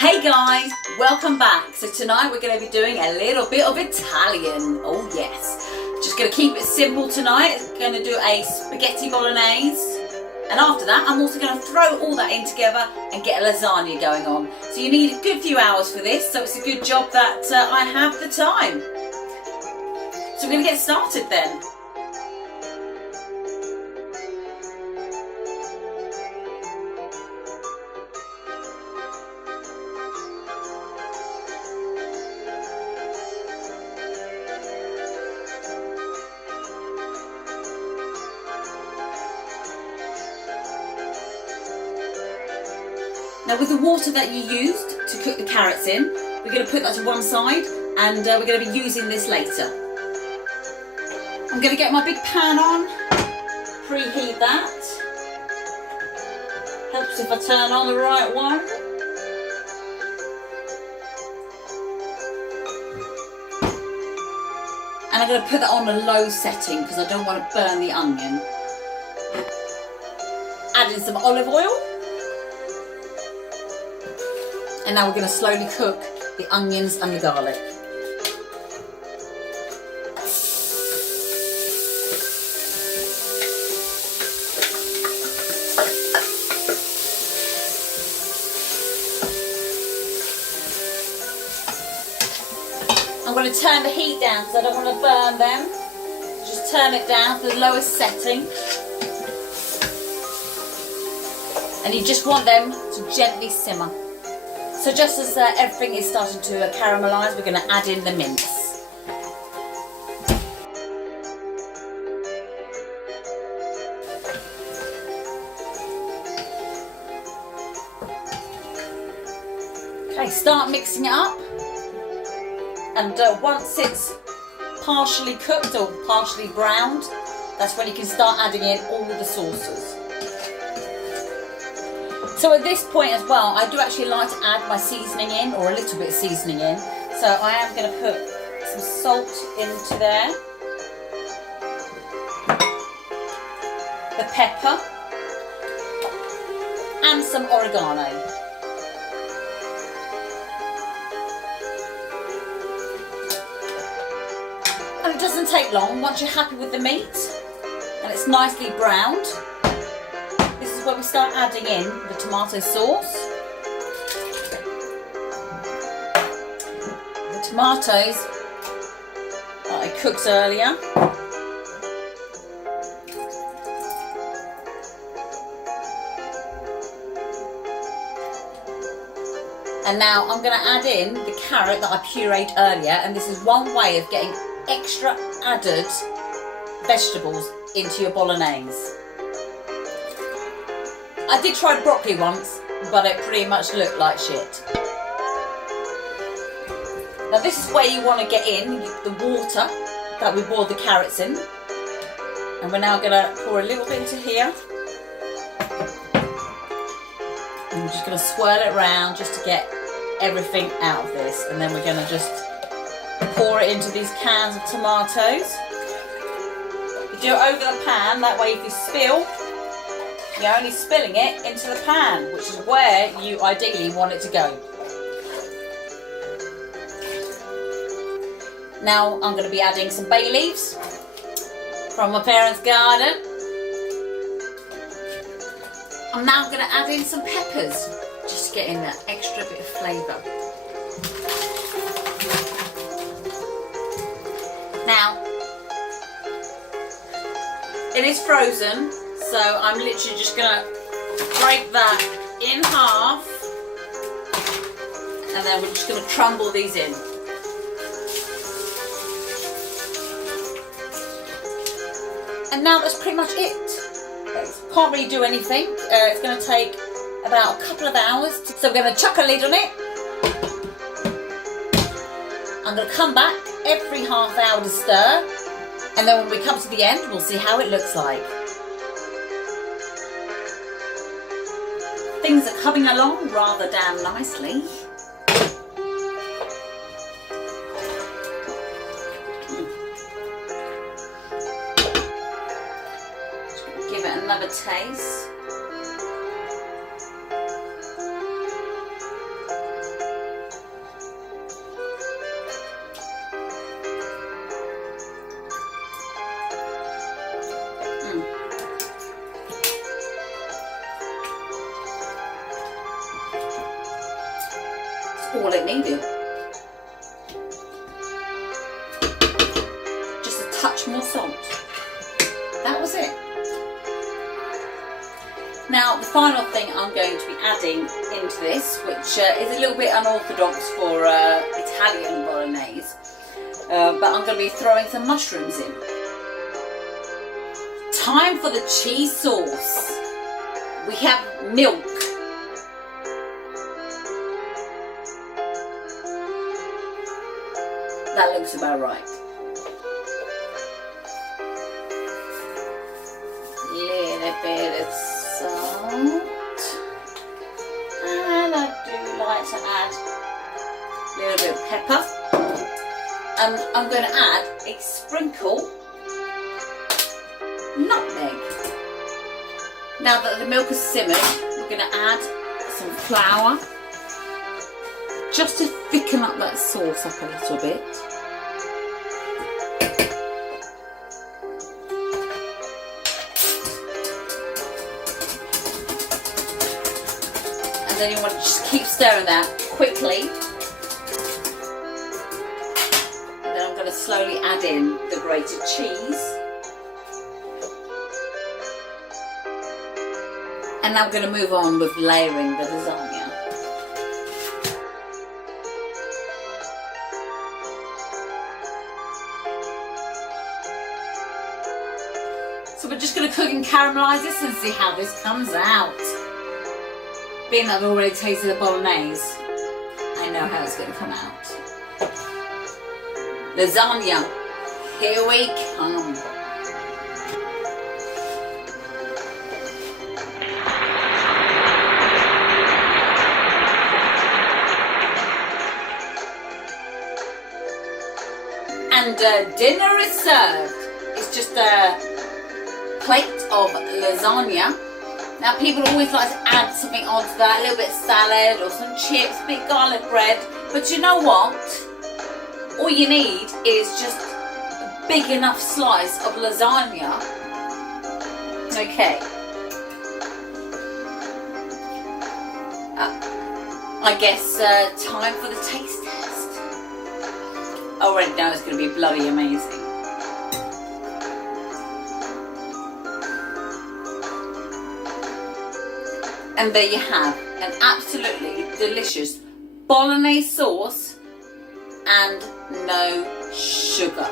Hey guys, welcome back. So tonight we're going to be doing a little bit of Italian. Oh yes. Just going to keep it simple tonight. Going to do a spaghetti bolognese. And after that, I'm also going to throw all that in together and get a lasagna going on. So you need a good few hours for this. So it's a good job that I have the time. So we're going to get started then. Now with the water that you used to cook the carrots in, we're going to put that to one side and we're going to be using this later. I'm going to get my big pan on, preheat that. Helps if I turn on the right one. And I'm going to put that on a low setting because I don't want to burn the onion. Add in some olive oil. And now we're going to slowly cook the onions and the garlic. I'm going to turn the heat down because I don't want to burn them. Just turn it down to the lowest setting. And you just want them to gently simmer. So just as everything is starting to caramelise, we're going to add in the mince. Okay, start mixing it up. And once it's partially cooked or partially browned, that's when you can start adding in all the sauces. So at this point as well, I do actually like to add my seasoning in, or a little bit of seasoning in. So I am going to put some salt into there, the pepper, and some oregano. And it doesn't take long. Once you're happy with the meat and it's nicely browned, this is where we start adding in the tomato sauce. The tomatoes that I cooked earlier. And now I'm going to add in the carrot that I pureed earlier, and this is one way of getting extra added vegetables into your bolognese. I did try broccoli once, but it pretty much looked like shit. Now this is where you want to get in the water that we boiled the carrots in. And we're now going to pour a little bit into here. And we're just going to swirl it around just to get everything out of this. And then we're going to just pour it into these cans of tomatoes. You do it over the pan, that way if you spill, you're only spilling it into the pan, which is where you ideally want it to go. Now I'm going to be adding some bay leaves from my parents' garden. I'm now going to add in some peppers, just to get in that extra bit of flavour. Now, it is frozen. So I'm literally just going to break that in half, and then we're just going to crumble these in. And now that's pretty much it. Can't really do anything. It's going to take about a couple of hours. So we're going to chuck a lid on it. I'm going to come back every half hour to stir, and then when we come to the end, we'll see how it looks like. Things are coming along rather damn nicely. Give it another taste. all it needed. Just a touch more salt. That was it. Now the final thing I'm going to be adding into this, which is a little bit unorthodox for Italian bolognese, but I'm going to be throwing some mushrooms in. Time for the cheese sauce. We have milk. That looks about right. Little bit of salt. And I do like to add a little bit of pepper. And I'm going to add a sprinkle nutmeg. Now that the milk has simmered, we're going to add some flour just to thicken up that sauce up a little bit. And then you want to just keep stirring that quickly. And then I'm going to slowly add in the grated cheese. And now we're going to move on with layering the lasagna. So we're just going to cook and caramelise this and see how this comes out. Being that I've already tasted the bolognese, I know how it's going to come out. Lasagna, here we come. And dinner is served. It's just a plate of lasagna. Now people always like to add something onto that, a little bit of salad or some chips, a bit of garlic bread. But you know what? All you need is just a big enough slice of lasagna. Okay. I guess time for the taste test. I already know it's going to be bloody amazing. And there you have an absolutely delicious bolognese sauce and no sugar.